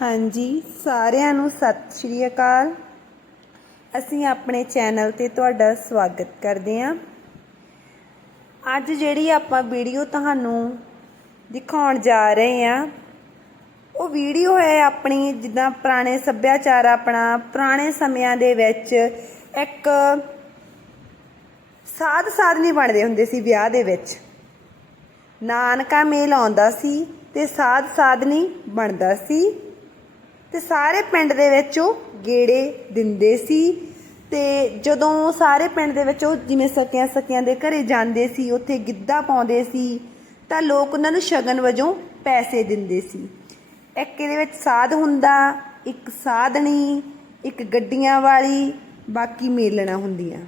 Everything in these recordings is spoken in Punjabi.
ਹਾਂਜੀ, ਸਾਰਿਆਂ ਨੂੰ ਸਤਿ ਸ਼੍ਰੀ ਅਕਾਲ। ਅਸੀਂ ਆਪਣੇ ਚੈਨਲ ਤੇ ਤੁਹਾਡਾ ਸਵਾਗਤ ਕਰਦੇ ਹਾਂ। ਅੱਜ ਜਿਹੜੀ ਆਪਾਂ ਵੀਡੀਓ ਤੁਹਾਨੂੰ ਦਿਖਾਉਣ ਜਾ ਰਹੇ ਹਾਂ, ਉਹ ਵੀਡੀਓ ਹੈ ਆਪਣੀ ਜਿੱਦਾਂ ਪੁਰਾਣੇ ਸੱਭਿਆਚਾਰ, ਆਪਣਾ ਪੁਰਾਣੇ ਸਮਿਆਂ ਦੇ ਵਿੱਚ ਇੱਕ ਸਾਧ ਸਾਧਨੀ ਬਣਦੇ ਹੁੰਦੇ ਸੀ ਵਿਆਹ ਦੇ ਵਿੱਚ। ਨਾਨਕਾ ਮੇਲ ਆਉਂਦਾ ਸੀ ਤੇ ਸਾਧ ਸਾਧਨੀ ਬਣਦਾ ਸੀ। ਤੇ ਸਾਰੇ ਪਿੰਡ ਦੇ ਵਿੱਚ ਉਹ ਗੇੜੇ ਦਿੰਦੇ ਸੀ ਤੇ ਜਦੋਂ ਸਾਰੇ ਪਿੰਡ ਦੇ ਵਿੱਚ ਉਹ ਜਿਵੇਂ ਸਕਿਆਂ ਸਕਿਆਂ ਦੇ ਘਰੇ ਜਾਂਦੇ ਸੀ ਉੱਥੇ ਗਿੱਧਾ ਪਾਉਂਦੇ ਸੀ ਤਾਂ ਲੋਕ ਉਹਨਾਂ ਨੂੰ ਸ਼ਗਨ ਵਜੋਂ ਪੈਸੇ ਦਿੰਦੇ ਸੀ। ਇੱਕ ਇਹਦੇ ਵਿੱਚ ਸਾਧ ਹੁੰਦਾ ਇੱਕ ਸਾਧਣੀ ਇੱਕ ਗੱਡੀਆਂ ਵਾਲੀ ਬਾਕੀ ਮੇਲਣਾ ਹੁੰਦੀਆਂ।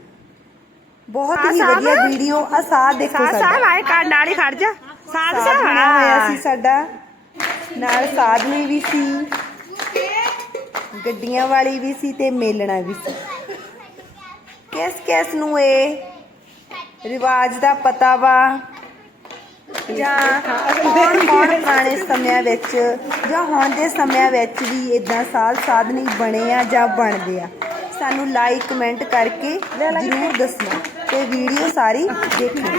ਬਹੁਤ ਹੀ ਵਧੀਆ ਵੀਡੀਓ ਆ ਸਾਧ ਦੇਖੋ ਸਾਡਾ। ਲਾਏ ਕਾੜ ਨਾਲ ਹੀ ਖੜ ਜਾ। ਸਾਧ ਸਾਧ ਸਾਹ ਹੋਇਆ ਸੀ ਸਾਡਾ। ਨਾਲ ਸਾਧਨੀ ਵੀ ਸੀ। ਗੱਡੀਆਂ ਵਾਲੀ ਵੀ ਸੀ ਤੇ ਮੇਲਣਾ ਵੀ ਸੀ। ਕਿਸ ਕਿਸ ਨੂੰ ਇਹ ਰਿਵਾਜ ਦਾ ਪਤਾ ਵਾ? ਜਾਂ ਕੌਣ ਕੌਣ ਪੁਰਾਣੇ ਸਮਿਆਂ ਵਿੱਚ ਜਾਂ ਹੁਣ ਦੇ ਸਮਿਆਂ ਵਿੱਚ ਵੀ ਇਦਾਂ ਸਾਧ ਸਾਧਨੀ ਬਣੇ ਆ ਜਾਂ ਬਣਦੇ ਆ? ਸਾਨੂੰ ਲਾਈਕ ਕਮੈਂਟ ਕਰਕੇ ਜ਼ਰੂਰ ਦੱਸਣਾ ਤੇ ਵੀਡੀਓ ਸਾਰੀ ਦੇਖਣੀ।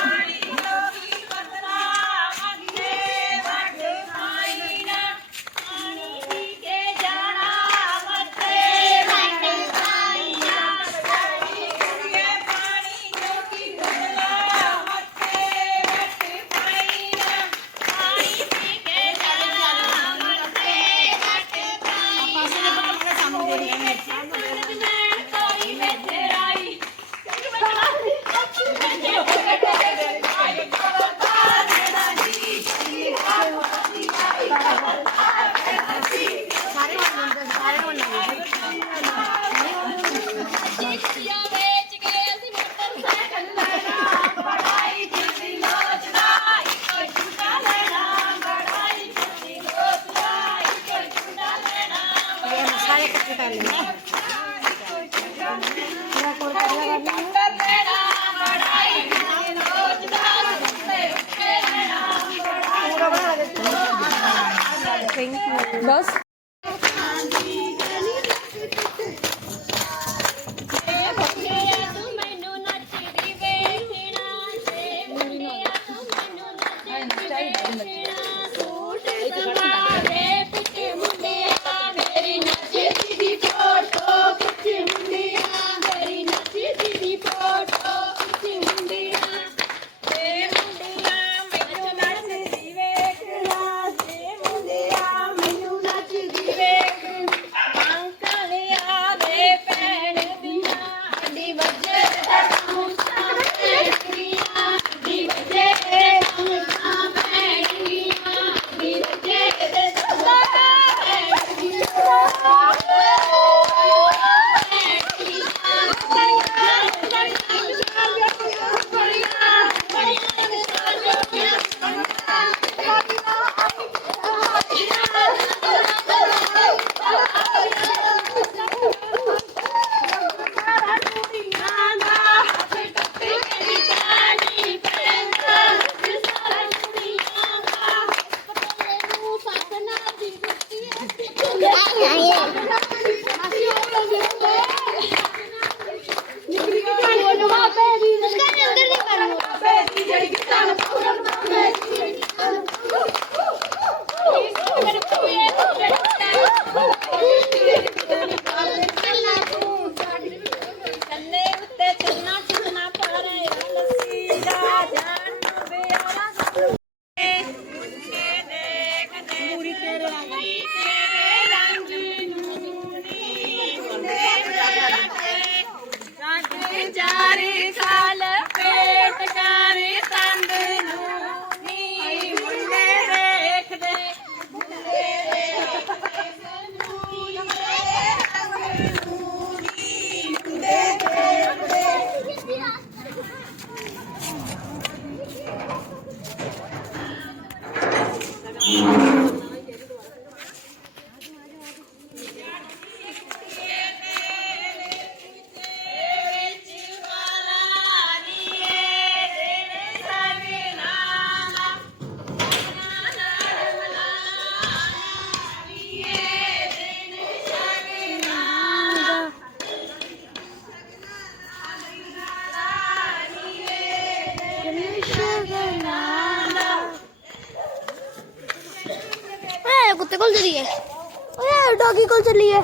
aplausos. Jari sa. ਕੋਲ ਚਲੀਏ। ਓਏ ਡੌਗੀ ਕੋਲ ਚੱਲੀਏ।